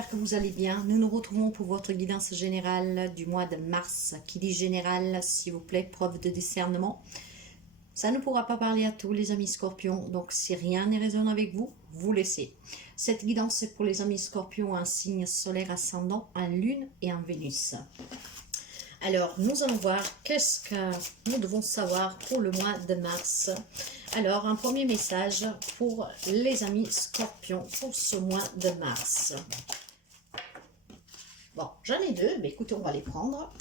j'espère que vous allez bien. Nous nous retrouvons pour votre guidance générale du mois de mars. Qui dit général, s'il vous plaît, preuve de discernement. Ça ne pourra pas parler à tous les amis scorpions, donc si rien n'est résonnant avec vous, vous laissez. Cette guidance est pour les amis scorpions en signe solaire ascendant, en lune et en Vénus. Alors, nous allons voir qu'est-ce que nous devons savoir pour le mois de mars. Alors, un premier message pour les amis scorpions pour ce mois de mars. Bon, j'en ai deux, mais écoutez, on va les prendre.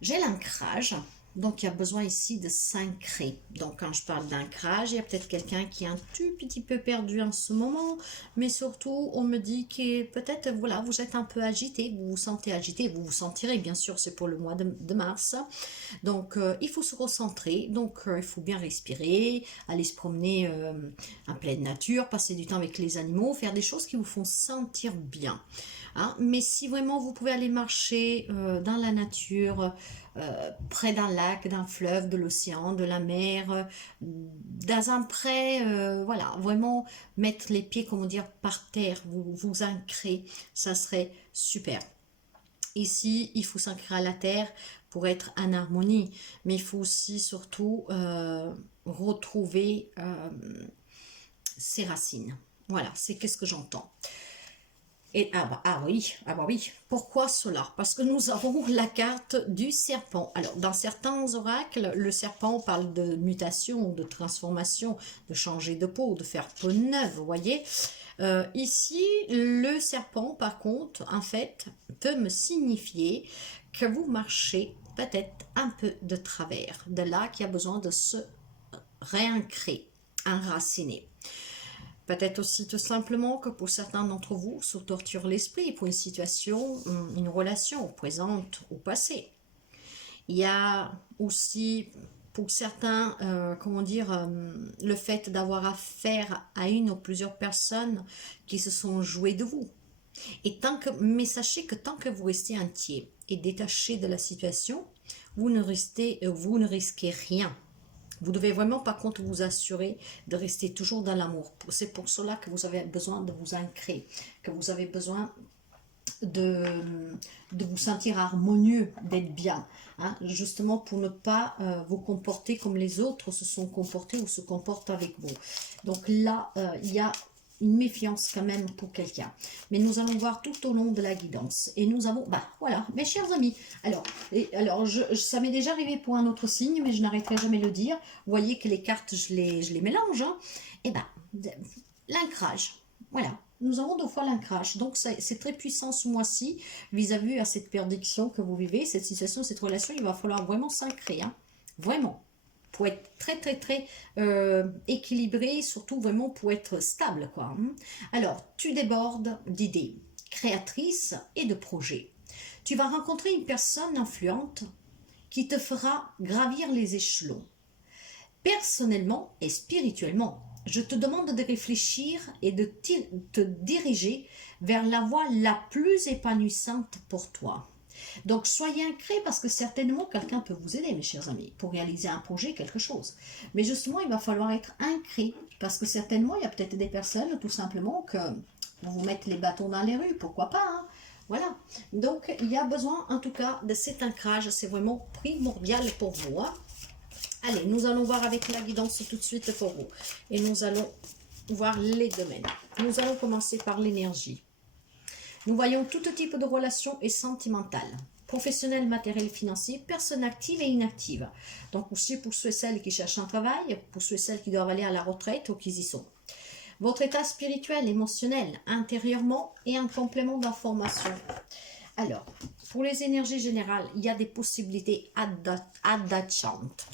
J'ai l'ancrage. Donc, il y a besoin ici de s'ancrer. Donc, quand je parle d'ancrage, il y a peut-être quelqu'un qui est un tout petit peu perdu en ce moment. Mais surtout, on me dit que peut-être, voilà, vous êtes un peu agité, vous vous sentez agité, vous vous sentirez, bien sûr, c'est pour le mois de mars. Donc, il faut se recentrer. Donc, il faut bien respirer, aller se promener en pleine nature, passer du temps avec les animaux, faire des choses qui vous font sentir bien. Hein? Mais si vraiment vous pouvez aller marcher dans la nature, près d'un lac, d'un fleuve, de l'océan, de la mer, dans un pré, voilà, vraiment mettre les pieds, comment dire, par terre, vous ancrer, ça serait super. Ici, il faut s'ancrer à la terre pour être en harmonie, mais il faut aussi surtout retrouver ses racines. Voilà, c'est qu'est-ce que j'entends. Et ah oui, pourquoi cela? Parce que nous avons la carte du serpent. Alors, dans certains oracles, le serpent parle de mutation, de transformation, de changer de peau, de faire peau neuve, vous voyez. Ici, le serpent, par contre, en fait, peut me signifier que vous marchez peut-être un peu de travers, de là qu'il y a besoin de se réancrer, enraciner. Peut-être aussi tout simplement que pour certains d'entre vous, se torture l'esprit pour une situation, une relation présente ou passée. Il y a aussi pour certains, comment dire, le fait d'avoir affaire à une ou plusieurs personnes qui se sont jouées de vous. Mais sachez que tant que vous restez entier et détaché de la situation, vous ne risquez rien. Vous devez vraiment, par contre, vous assurer de rester toujours dans l'amour. C'est pour cela que vous avez besoin de vous ancrer, que vous avez besoin de vous sentir harmonieux, d'être bien. Hein, justement pour ne pas vous comporter comme les autres se sont comportés ou se comportent avec vous. Donc là, il y a une méfiance quand même pour quelqu'un. Mais nous allons voir tout au long de la guidance. Et nous avons, voilà, mes chers amis. Alors ça m'est déjà arrivé pour un autre signe, mais je n'arrêterai jamais de le dire. Vous voyez que les cartes, je les mélange. Hein. Et l'ancrage. Voilà. Nous avons deux fois l'ancrage. Donc, c'est très puissant ce mois-ci vis-à-vis à cette perdition que vous vivez, cette situation, cette relation. Il va falloir vraiment s'ancrer. Hein. Vraiment. Pour être très équilibré, surtout vraiment pour être stable, quoi. Alors, tu débordes d'idées créatrices et de projets. Tu vas rencontrer une personne influente qui te fera gravir les échelons. Personnellement et spirituellement, je te demande de réfléchir et de te diriger vers la voie la plus épanouissante pour toi. Donc, soyez ancrés parce que certainement quelqu'un peut vous aider, mes chers amis, pour réaliser un projet, quelque chose. Mais justement, il va falloir être ancré parce que certainement, il y a peut-être des personnes, tout simplement, que vous mettent les bâtons dans les rues, pourquoi pas, hein. Voilà. Donc, il y a besoin, en tout cas, de cet ancrage. C'est vraiment primordial pour vous. Hein. Allez, nous allons voir avec la guidance tout de suite pour vous. Et nous allons voir les domaines. Nous allons commencer par l'énergie. Nous voyons tout type de relations et sentimentales, professionnelles, matérielles, financiers, personnes actives et inactives. Donc aussi pour ceux et celles qui cherchent un travail, pour ceux et celles qui doivent aller à la retraite ou qui y sont. Votre état spirituel, émotionnel, intérieurement et un complément d'information. Alors, pour les énergies générales, il y a des possibilités adatantes.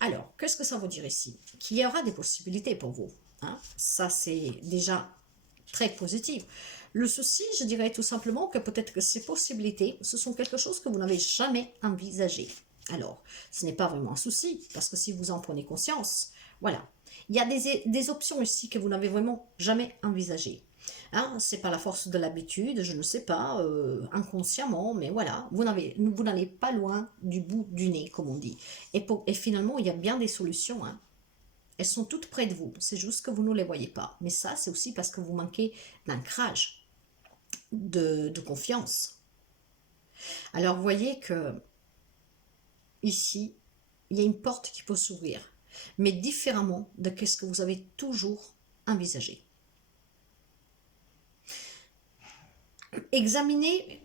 Alors, qu'est-ce que ça veut dire ici? Qu'il y aura des possibilités pour vous. Hein? Ça, c'est déjà très positif. Le souci, je dirais tout simplement que peut-être que ces possibilités, ce sont quelque chose que vous n'avez jamais envisagé. Alors, ce n'est pas vraiment un souci, parce que si vous en prenez conscience, voilà. Il y a des options ici que vous n'avez vraiment jamais envisagées. Hein, c'est pas la force de l'habitude, je ne sais pas, inconsciemment, mais voilà, vous n'allez pas loin du bout du nez, comme on dit. Et finalement, il y a bien des solutions, hein. Elles sont toutes près de vous, c'est juste que vous ne les voyez pas. Mais ça, c'est aussi parce que vous manquez d'ancrage. de confiance. Alors, vous voyez que ici, il y a une porte qui peut s'ouvrir, mais différemment de ce que vous avez toujours envisagé. Examinez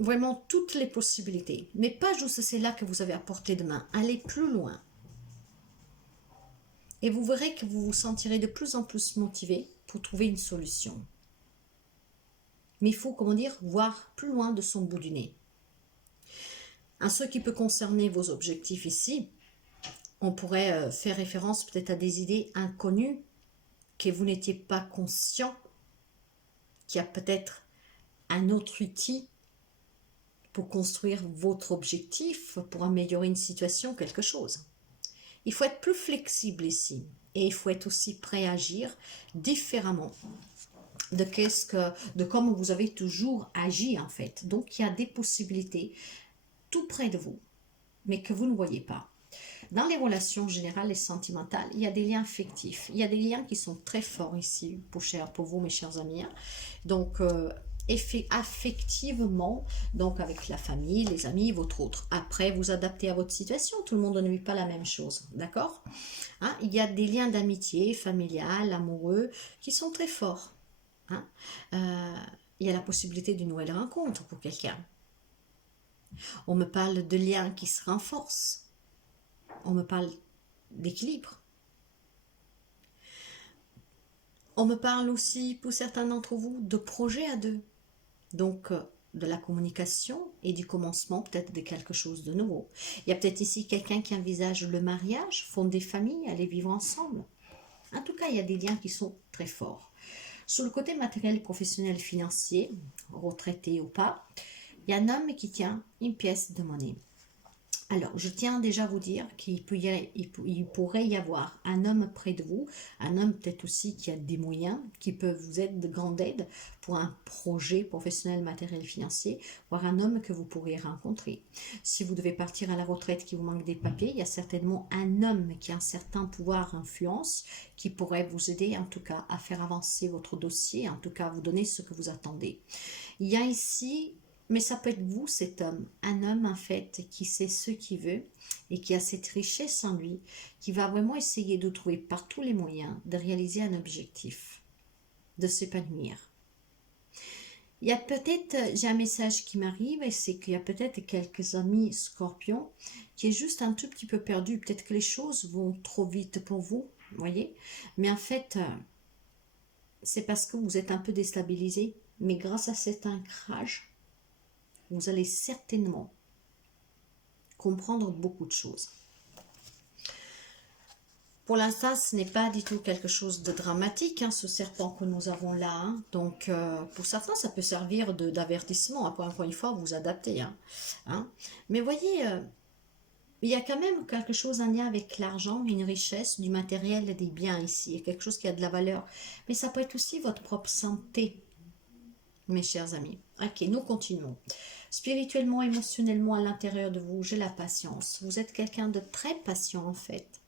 vraiment toutes les possibilités, mais pas juste celle-là que vous avez à portée de main. Allez plus loin. Et vous verrez que vous vous sentirez de plus en plus motivé pour trouver une solution. Mais il faut, comment dire, voir plus loin de son bout du nez. En ce qui peut concerner vos objectifs ici, on pourrait faire référence peut-être à des idées inconnues que vous n'étiez pas conscient, qu'il y a peut-être un autre outil pour construire votre objectif, pour améliorer une situation, quelque chose. Il faut être plus flexible ici et il faut être aussi prêt à agir différemment de comme vous avez toujours agi en fait. Donc il y a des possibilités tout près de vous, mais que vous ne voyez pas. Dans les relations générales et sentimentales, il y a des liens affectifs. Il y a des liens qui sont très forts ici pour vous, mes chers amis. Donc, affectivement, donc avec la famille, les amis, votre autre. Après, vous adaptez à votre situation. Tout le monde ne vit pas la même chose. D'accord? Hein? Il y a des liens d'amitié, familial, amoureux, qui sont très forts. Hein? Il y a la possibilité d'une nouvelle rencontre pour quelqu'un. On me parle de liens qui se renforcent. On me parle d'équilibre. On me parle aussi, pour certains d'entre vous, de projets à deux. Donc, de la communication et du commencement peut-être de quelque chose de nouveau. Il y a peut-être ici quelqu'un qui envisage le mariage, fonder des familles, aller vivre ensemble. En tout cas, il y a des liens qui sont très forts. Sur le côté matériel, professionnel, financier, retraité ou pas, il y a un homme qui tient une pièce de monnaie. Alors, je tiens déjà à vous dire qu'il pourrait y avoir un homme près de vous, un homme peut-être aussi qui a des moyens, qui peut vous être de grande aide pour un projet professionnel, matériel, financier, voire un homme que vous pourriez rencontrer. Si vous devez partir à la retraite, qui vous manque des papiers, il y a certainement un homme qui a un certain pouvoir, influence, qui pourrait vous aider en tout cas à faire avancer votre dossier, en tout cas à vous donner ce que vous attendez. Il y a ici... Mais ça peut être vous, cet homme, un homme en fait qui sait ce qu'il veut et qui a cette richesse en lui, qui va vraiment essayer de trouver par tous les moyens de réaliser un objectif, de s'épanouir. Il y a peut-être, j'ai un message qui m'arrive et c'est qu'il y a peut-être quelques amis scorpions qui est juste un tout petit peu perdu. Peut-être que les choses vont trop vite pour vous, voyez. Mais en fait, c'est parce que vous êtes un peu déstabilisé. Mais grâce à cet ancrage, vous allez certainement comprendre beaucoup de choses. Pour l'instant, ce n'est pas du tout quelque chose de dramatique, hein, ce serpent que nous avons là. Hein. Donc, pour certains, ça peut servir d'avertissement. Après, encore une fois, vous adaptez. Hein. Mais voyez, il y a quand même quelque chose en lien avec l'argent, une richesse, du matériel, des biens ici. Il y a quelque chose qui a de la valeur. Mais ça peut être aussi votre propre santé, mes chers amis. Ok, nous continuons. Spirituellement, émotionnellement, à l'intérieur de vous, j'ai la patience. Vous êtes quelqu'un de très patient en fait.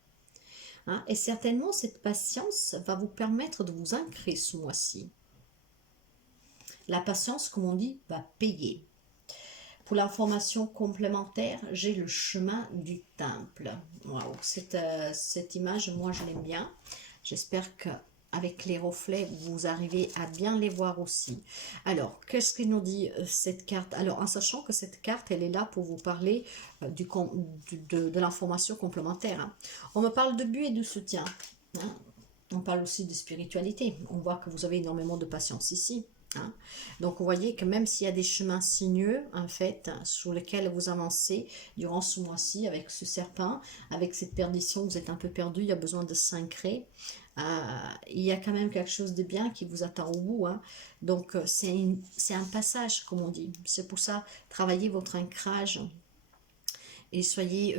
Hein? Et certainement, cette patience va vous permettre de vous ancrer ce mois-ci. La patience, comme on dit, va payer. Pour l'information complémentaire, j'ai le chemin du temple. Waouh, cette image, moi, je l'aime bien. J'espère que avec les reflets, vous arrivez à bien les voir aussi. Alors, qu'est-ce que nous dit cette carte? Alors, en sachant que cette carte, elle est là pour vous parler de l'information complémentaire. Hein. On me parle de but et de soutien. Hein. On parle aussi de spiritualité. On voit que vous avez énormément de patience ici. Hein. Donc, vous voyez que même s'il y a des chemins sinueux, en fait, sur lesquels vous avancez durant ce mois-ci avec ce serpent, avec cette perdition, vous êtes un peu perdu, il y a besoin de s'ancrer. Il y a quand même quelque chose de bien qui vous attend au bout. Hein. Donc, c'est un passage, comme on dit. C'est pour ça, travaillez votre ancrage et soyez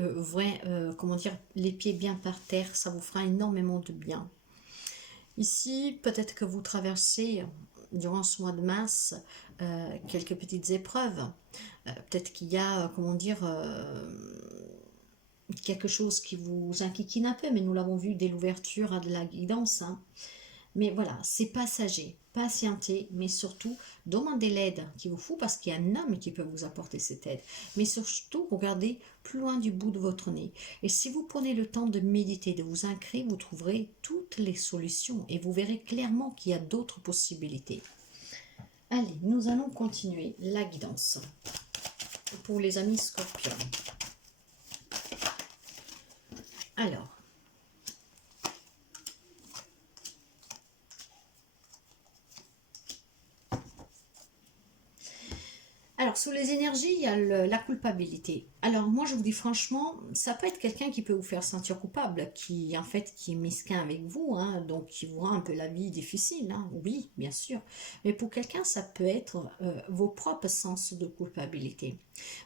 comment dire, les pieds bien par terre. Ça vous fera énormément de bien. Ici, peut-être que vous traversez, durant ce mois de mars, quelques petites épreuves. Peut-être qu'il y a, comment dire... quelque chose qui vous inquiétine un peu, mais nous l'avons vu dès l'ouverture à de la guidance. Hein. Mais voilà, c'est passager. Patientez, mais surtout, demandez l'aide qu'il vous faut parce qu'il y a un homme qui peut vous apporter cette aide. Mais surtout, regardez plus loin du bout de votre nez. Et si vous prenez le temps de méditer, de vous ancrer, vous trouverez toutes les solutions et vous verrez clairement qu'il y a d'autres possibilités. Allez, nous allons continuer la guidance pour les amis scorpions. Alors, sous les énergies, il y a la culpabilité. Alors, moi, je vous dis franchement, ça peut être quelqu'un qui peut vous faire sentir coupable, qui, en fait, qui est mesquin avec vous, hein, donc qui vous rend un peu la vie difficile, hein, oui, bien sûr. Mais pour quelqu'un, ça peut être vos propres sens de culpabilité.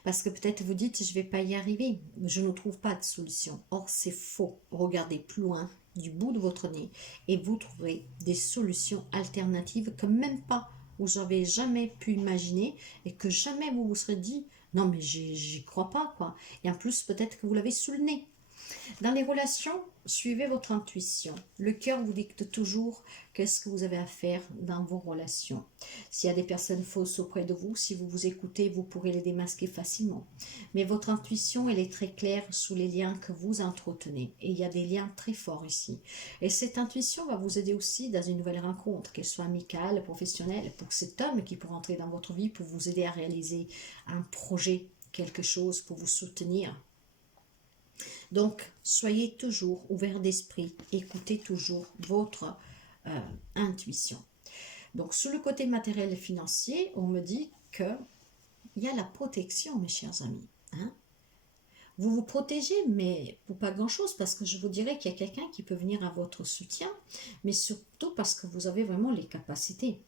Parce que peut-être vous dites, je ne vais pas y arriver, je ne trouve pas de solution. Or, c'est faux. Regardez plus loin du bout de votre nez et vous trouverez des solutions alternatives que même pas vous n'avez jamais pu imaginer et que jamais vous vous serez dit non mais j'y crois pas quoi. Et en plus peut-être que vous l'avez sous le nez. Dans les relations, suivez votre intuition. Le cœur vous dicte toujours qu'est-ce que vous avez à faire dans vos relations. S'il y a des personnes fausses auprès de vous, si vous vous écoutez, vous pourrez les démasquer facilement. Mais votre intuition, elle est très claire sous les liens que vous entretenez. Et il y a des liens très forts ici. Et cette intuition va vous aider aussi dans une nouvelle rencontre, qu'elle soit amicale, professionnelle, pour cet homme qui pourra entrer dans votre vie pour vous aider à réaliser un projet, quelque chose pour vous soutenir. Donc, soyez toujours ouvert d'esprit, écoutez toujours votre intuition. Donc, sous le côté matériel et financier, on me dit qu'il y a la protection, mes chers amis. Hein? Vous vous protégez, mais pour pas grand-chose, parce que je vous dirais qu'il y a quelqu'un qui peut venir à votre soutien, mais surtout parce que vous avez vraiment les capacités.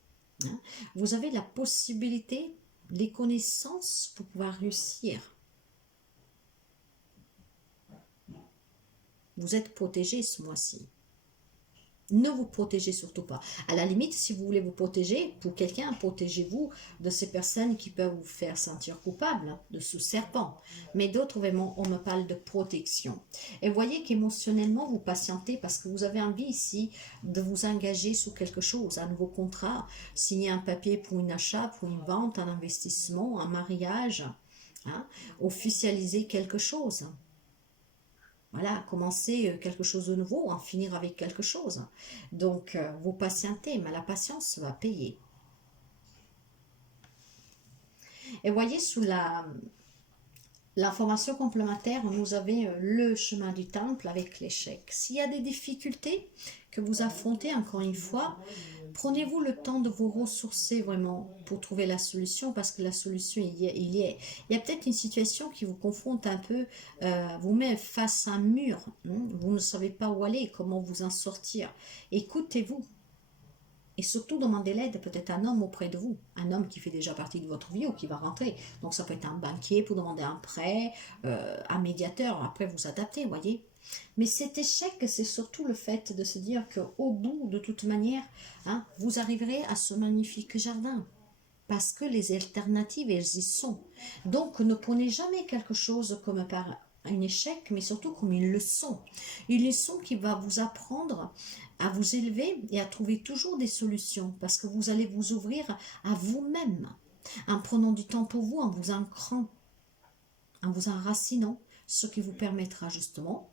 Hein? Vous avez la possibilité, les connaissances pour pouvoir réussir. Vous êtes protégé ce mois-ci. Ne vous protégez surtout pas. À la limite, si vous voulez vous protéger, pour quelqu'un, protégez-vous de ces personnes qui peuvent vous faire sentir coupable, de sous-serpents. Mais d'autres, vraiment, on me parle de protection. Et voyez qu'émotionnellement, vous patientez parce que vous avez envie ici de vous engager sur quelque chose, un nouveau contrat, signer un papier pour un achat, pour une vente, un investissement, un mariage, hein, officialiser quelque chose. Voilà, commencer quelque chose de nouveau, en finir avec quelque chose. Donc, vous patientez, mais la patience va payer. Et voyez, sous l'information complémentaire, nous avons le chemin du temple avec l'échec. S'il y a des difficultés que vous affrontez, encore une fois, prenez-vous le temps de vous ressourcer vraiment pour trouver la solution, parce que la solution, il y est. Il y a peut-être une situation qui vous confronte un peu, vous met face à un mur. Hein, vous ne savez pas où aller, comment vous en sortir. Écoutez-vous. Et surtout, demandez l'aide peut-être à un homme auprès de vous. Un homme qui fait déjà partie de votre vie ou qui va rentrer. Donc ça peut être un banquier pour demander un prêt, un médiateur. Après, vous adaptez, voyez. Mais cet échec, c'est surtout le fait de se dire qu'au bout, de toute manière, hein, vous arriverez à ce magnifique jardin. Parce que les alternatives, elles y sont. Donc, ne prenez jamais quelque chose comme par un échec, mais surtout comme une leçon. Une leçon qui va vous apprendre à vous élever et à trouver toujours des solutions. Parce que vous allez vous ouvrir à vous-même. En prenant du temps pour vous, en vous ancrant, en vous enracinant, ce qui vous permettra justement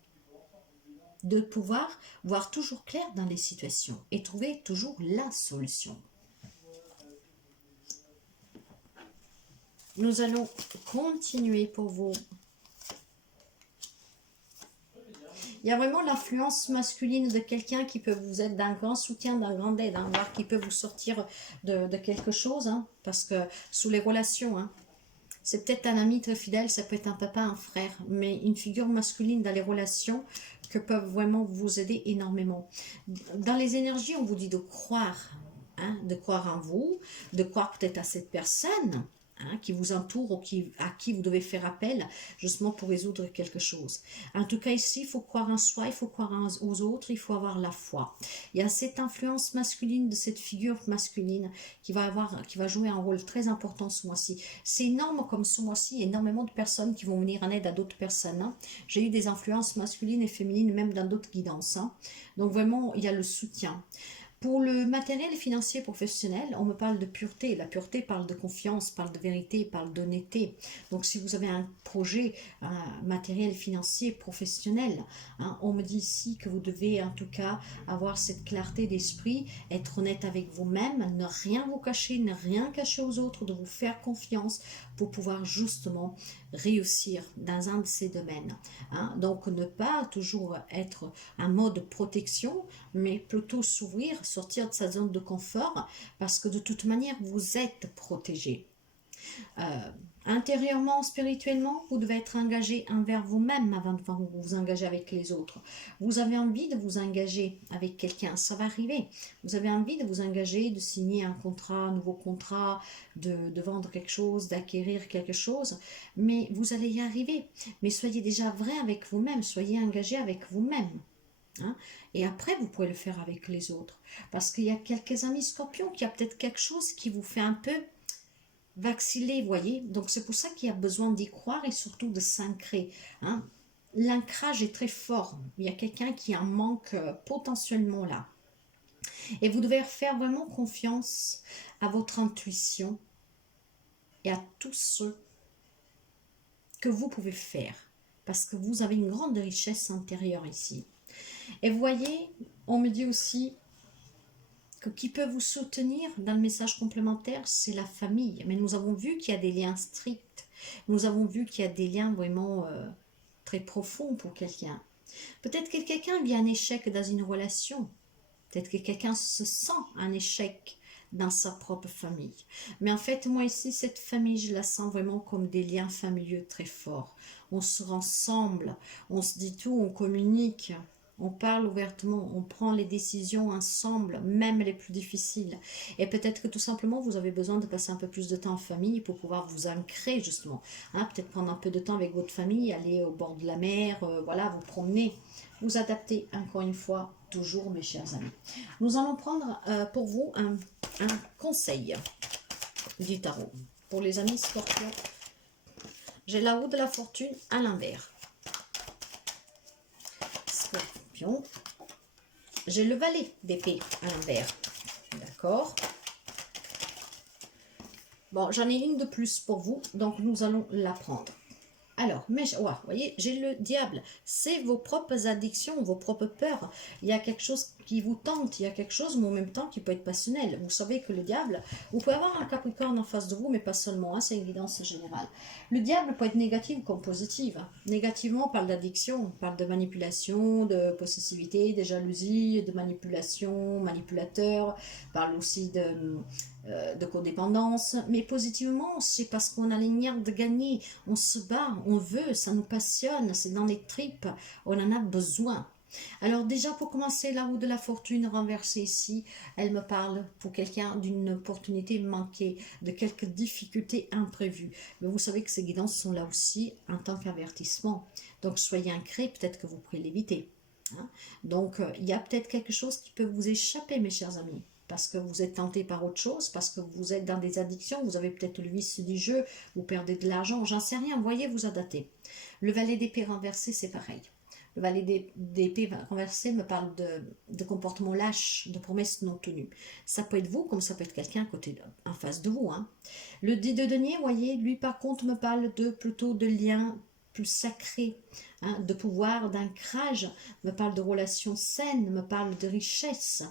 de pouvoir voir toujours clair dans les situations et trouver toujours la solution. Nous allons continuer pour vous. Il y a vraiment l'influence masculine de quelqu'un qui peut vous être d'un grand soutien, d'un grand aide, hein, voir qui peut vous sortir de quelque chose, hein, parce que sous les relations, hein, c'est peut-être un ami très fidèle, ça peut être un papa, un frère, mais une figure masculine dans les relations que peuvent vraiment vous aider énormément. Dans les énergies, on vous dit de croire, hein, de croire en vous, de croire peut-être à cette personne, hein, qui vous entoure ou à qui vous devez faire appel justement pour résoudre quelque chose. En tout cas ici, il faut croire en soi, il faut croire aux autres, il faut avoir la foi. Il y a cette influence masculine de cette figure masculine qui va jouer un rôle très important ce mois-ci. C'est énorme comme ce mois-ci, énormément de personnes qui vont venir en aide à d'autres personnes. Hein. J'ai eu des influences masculines et féminines même dans d'autres guidances. Hein. Donc vraiment, il y a le soutien. Pour le matériel financier professionnel, on me parle de pureté. La pureté parle de confiance, parle de vérité, parle d'honnêteté. Donc si vous avez un projet, un matériel financier professionnel, hein, on me dit ici que vous devez en tout cas avoir cette clarté d'esprit, être honnête avec vous-même, ne rien vous cacher, ne rien cacher aux autres, de vous faire confiance pour pouvoir justement réussir dans un de ces domaines. Hein. Donc ne pas toujours être en mode protection, mais plutôt s'ouvrir, sortir de sa zone de confort, parce que de toute manière, vous êtes protégé. Intérieurement, spirituellement, vous devez être engagé envers vous-même avant de vous engager avec les autres. Vous avez envie de vous engager avec quelqu'un, ça va arriver. Vous avez envie de vous engager, de signer un contrat, un nouveau contrat, de vendre quelque chose, d'acquérir quelque chose, mais vous allez y arriver. Mais soyez déjà vrai avec vous-même, soyez engagé avec vous-même. Hein? Et après, vous pouvez le faire avec les autres. Parce qu'il y a quelques amis scorpions qui a peut-être quelque chose qui vous fait un peu vaciller, voyez. Donc c'est pour ça qu'il y a besoin d'y croire et surtout de s'ancrer. Hein? L'ancrage est très fort. Il y a quelqu'un qui en manque potentiellement là. Et vous devez faire vraiment confiance à votre intuition et à tout ce que vous pouvez faire. Parce que vous avez une grande richesse intérieure ici. Et vous voyez, on me dit aussi que qui peut vous soutenir dans le message complémentaire, c'est la famille. Mais nous avons vu qu'il y a des liens stricts. Nous avons vu qu'il y a des liens vraiment très profonds pour quelqu'un. Peut-être que quelqu'un vit un échec dans une relation. Peut-être que quelqu'un se sent un échec dans sa propre famille. Mais en fait, moi ici, cette famille, je la sens vraiment comme des liens familiaux très forts. On se rassemble, on se dit tout, on communique. On parle ouvertement, on prend les décisions ensemble, même les plus difficiles. Et peut-être que tout simplement, vous avez besoin de passer un peu plus de temps en famille pour pouvoir vous ancrer justement. Hein, peut-être prendre un peu de temps avec votre famille, aller au bord de la mer, voilà, vous promener, vous adapter encore une fois, toujours mes chers amis. Nous allons prendre pour vous un conseil du tarot. Pour les amis scorpions, j'ai la roue de la fortune à l'envers. J'ai le valet d'épée à l'envers. D'accord. Bon, j'en ai une de plus pour vous, donc nous allons la prendre. Alors, mais vous voyez, j'ai le diable. C'est vos propres addictions, vos propres peurs. Il y a quelque chose qui vous tente, il y a quelque chose, mais en même temps qui peut être passionnel. Vous savez que le diable, vous pouvez avoir un Capricorne en face de vous, mais pas seulement, hein, c'est une évidence générale. Le diable peut être négatif comme positif. Hein. Négativement, on parle d'addiction, on parle de manipulation, de possessivité, de jalousie, de manipulation, manipulateur, on parle aussi de codépendance, mais positivement, c'est parce qu'on a l'énergie de gagner, on se bat, on veut, ça nous passionne, c'est dans les tripes, on en a besoin. Alors déjà pour commencer, la roue de la fortune renversée ici, elle me parle pour quelqu'un d'une opportunité manquée, de quelques difficultés imprévues. Mais vous savez que ces guidances sont là aussi en tant qu'avertissement. Donc soyez ancrés, peut-être que vous pourrez l'éviter. Hein. Donc il y a peut-être quelque chose qui peut vous échapper, mes chers amis. Parce que vous êtes tenté par autre chose, parce que vous êtes dans des addictions, vous avez peut-être le vice du jeu, vous perdez de l'argent, j'en sais rien, voyez, vous adaptez. Le valet d'épée renversé, c'est pareil. Le valet d'épée renversé me parle de comportement lâche, de promesses non tenues. Ça peut être vous, comme ça peut être quelqu'un en face de vous. Hein. Le dé de denier, voyez, lui par contre me parle plutôt de liens plus sacrés, hein, de pouvoir, d'ancrage, me parle de relations saines, me parle de richesse.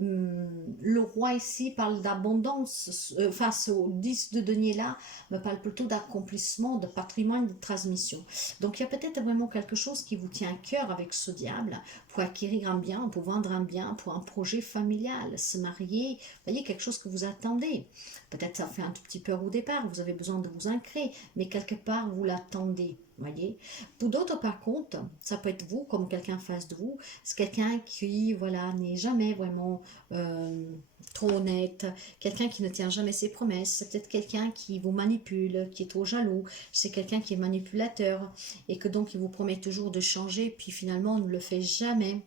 Le roi ici parle d'abondance, face au 10 de denier là, me parle plutôt d'accomplissement, de patrimoine, de transmission. Donc il y a peut-être vraiment quelque chose qui vous tient à cœur avec ce diable, pour acquérir un bien, pour vendre un bien, pour un projet familial, se marier, vous voyez, quelque chose que vous attendez. Peut-être ça fait un tout petit peur au départ, vous avez besoin de vous ancrer, mais quelque part vous l'attendez. Voyez. Pour d'autres, par contre, ça peut être vous, comme quelqu'un en face de vous, c'est quelqu'un qui, voilà, n'est jamais vraiment trop honnête, quelqu'un qui ne tient jamais ses promesses, c'est peut-être quelqu'un qui vous manipule, qui est trop jaloux, c'est quelqu'un qui est manipulateur, et que donc il vous promet toujours de changer, puis finalement on ne le fait jamais.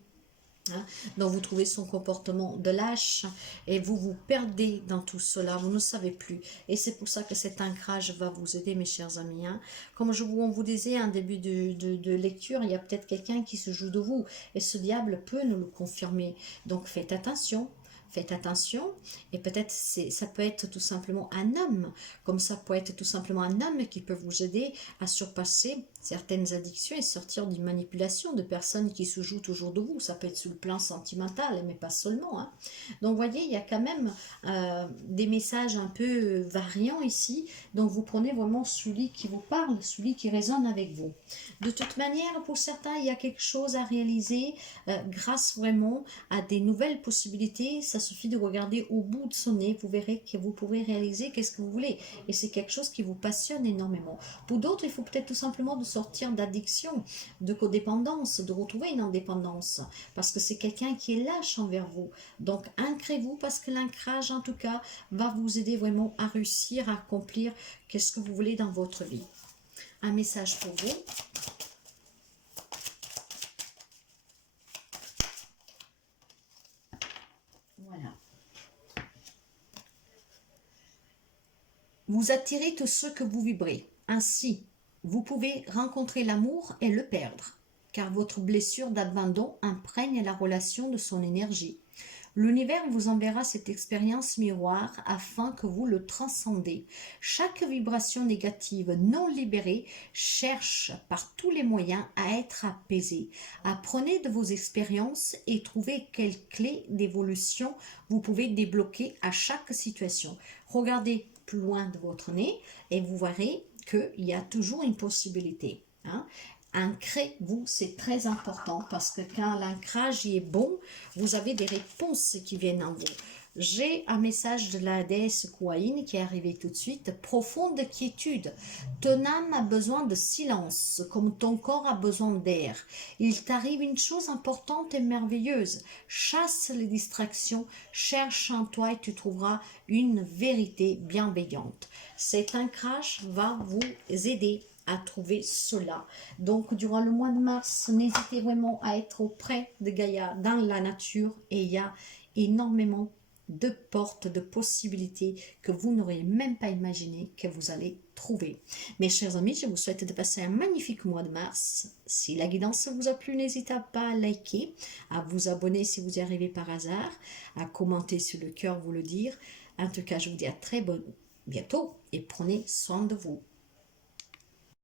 hein. Donc vous trouvez son comportement de lâche et vous vous perdez dans tout cela, vous ne savez plus. Et c'est pour ça que cet ancrage va vous aider, mes chers amis, hein. Comme on vous disait en début de lecture, il y a peut-être quelqu'un qui se joue de vous et ce diable peut nous le confirmer. Donc faites attention. Faites attention, et peut-être ça peut être tout simplement un homme, comme ça peut être tout simplement un homme qui peut vous aider à surpasser certaines addictions et sortir d'une manipulation de personnes qui se jouent toujours de vous. Ça peut être sur le plan sentimental, mais pas seulement, hein. Donc, vous voyez, il y a quand même des messages un peu variants ici. Donc, vous prenez vraiment celui qui vous parle, celui qui résonne avec vous. De toute manière, pour certains, il y a quelque chose à réaliser grâce vraiment à des nouvelles possibilités. Ça suffit de regarder au bout de son nez. Vous verrez que vous pourrez réaliser qu'est-ce que vous voulez. Et c'est quelque chose qui vous passionne énormément. Pour d'autres, il faut peut-être tout simplement de sortir d'addiction, de codépendance, de retrouver une indépendance, parce que c'est quelqu'un qui est lâche envers vous. Donc ancrez-vous, parce que l'ancrage en tout cas va vous aider vraiment à réussir à accomplir qu'est-ce que vous voulez dans votre vie. Un message pour vous. Voilà. Vous attirez tout ce que vous vibrez. Ainsi, vous pouvez rencontrer l'amour et le perdre, car votre blessure d'abandon imprègne la relation de son énergie. L'univers vous enverra cette expérience miroir afin que vous le transcendez. Chaque vibration négative non libérée cherche par tous les moyens à être apaisée. Apprenez de vos expériences et trouvez quelles clés d'évolution vous pouvez débloquer à chaque situation. Regardez plus loin de votre nez et vous verrez qu'il y a toujours une possibilité, hein. Ancrez-vous, c'est très important parce que quand l'ancrage est bon, vous avez des réponses qui viennent en vous. J'ai un message de la déesse Kuain qui est arrivé tout de suite. Profonde quiétude. Ton âme a besoin de silence, comme ton corps a besoin d'air. Il t'arrive une chose importante et merveilleuse. Chasse les distractions, cherche en toi et tu trouveras une vérité bienveillante. Cet ancrage va vous aider à trouver cela. Donc, durant le mois de mars, n'hésitez vraiment à être auprès de Gaïa dans la nature et il y a énormément de portes, de possibilités que vous n'aurez même pas imaginé que vous allez trouver. Mes chers amis, je vous souhaite de passer un magnifique mois de mars. Si la guidance vous a plu, n'hésitez pas à liker, à vous abonner si vous y arrivez par hasard, à commenter sur le cœur, vous le dire. En tout cas, je vous dis à très bientôt et prenez soin de vous.